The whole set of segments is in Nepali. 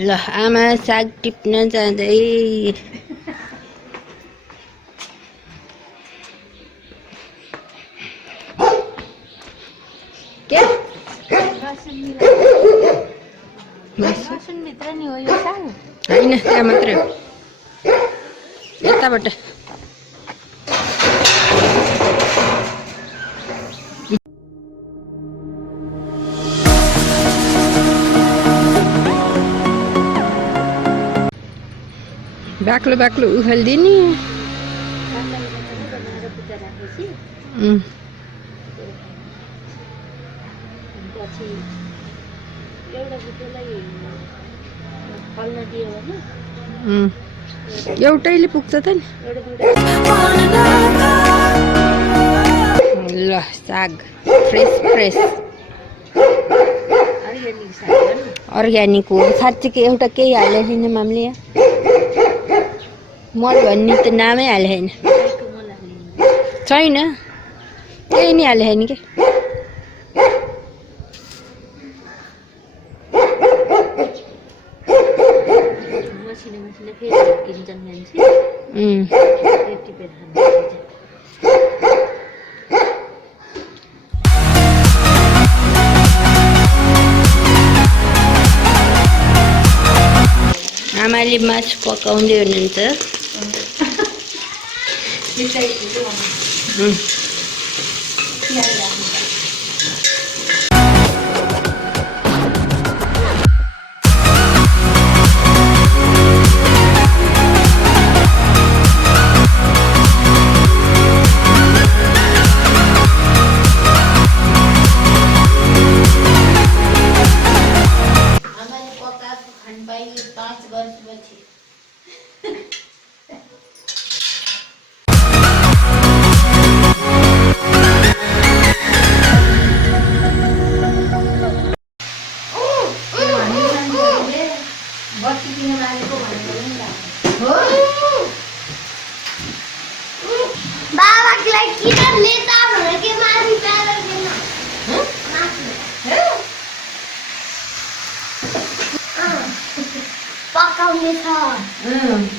ल आमा साग टिप्न जाँदै के लसुनभित्र नि हो यो साग होइन त्यहाँ मात्रै हो यताबाट बाक्लो बाक्लो उखालिदिने एउटैले पुग्छ त नि ल साग फ्रेस फ्रेस अर्ग्यानिक हो साँच्चीको एउटा केही हालेको छैन मामले मल भन्ने त नामै हालेको छैन केही नि हालेको छैन के आमाले मासु पकाउँदै हुनुहुन्छ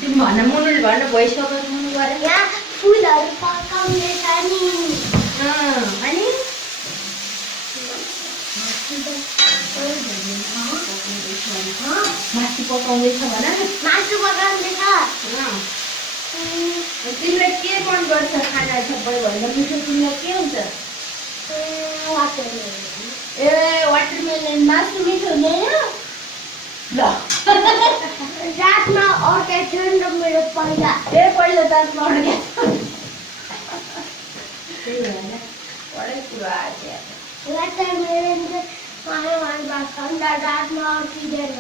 तिमी भन मुनुले भन भइसक्यो मुनु गरे यहाँ फुलहरू पकाउने छ नि अनि मासु पकाउँदैछ भन मासु पकाउने छ तिमीलाई के मन गर्छ खाना सबै भन्दा मिठो तिमीलाई के हुन्छ ए वाटरमेलन मासु मिठो हुँदैन ल रातमा अर्कै थियो नि त मेरो पहिला पहिला रातमा अर्कै त्यही भएर बडै कुरो आएको वाटरमेलन चाहिँ मन पर्छ नि त रातमा अर्किँदैन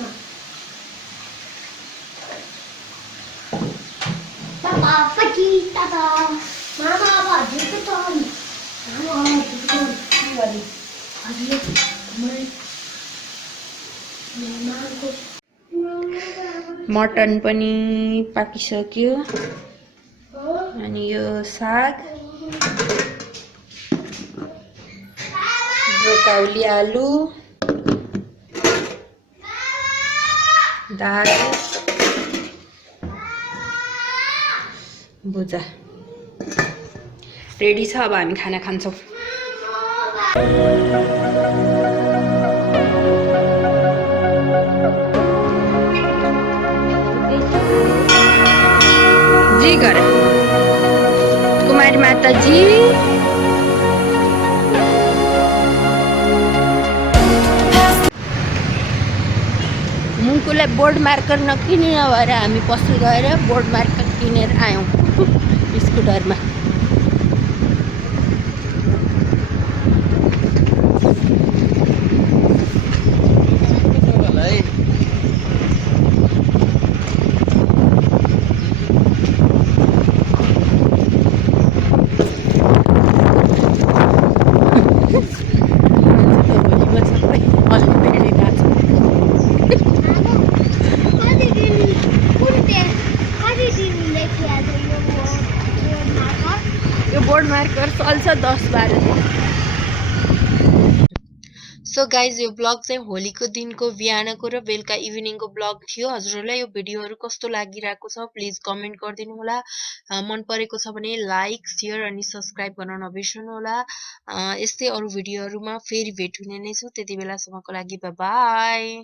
पापाकी ताता मामा अब हजुरको टर्न मामा अब हजुरको के गर्ने मटन पनि पाकिसक्यो अनि यो साग ब्रोकाउली आलु दाल भुजा रेडी छ अब हामी खाना खान्छौँ जी घर कुमारी माता जी मुङ्कुलाई बोर्ड मार्कर नकिने भएर हामी पसल गएर बोर्ड मार्कर किनेर आयौँ स्कुटरमा बोर्ड मार्कर चल्छ 10-12 दिन सो गाइज यो ब्लग चाहिँ होलीको दिनको बिहानको र बेलुका इभिनिङको ब्लग थियो। हजुरहरूलाई यो भिडियोहरू कस्तो लागिरहेको छ प्लिज कमेन्ट गरिदिनु होला। मन परेको छ भने लाइक सेयर अनि सब्सक्राइब गर्न नबिर्सनु होला। यस्तै अरू भिडियोहरूमा फेरि भेट हुने नै छु। त्यति बेलासम्मको लागि बाई बाई।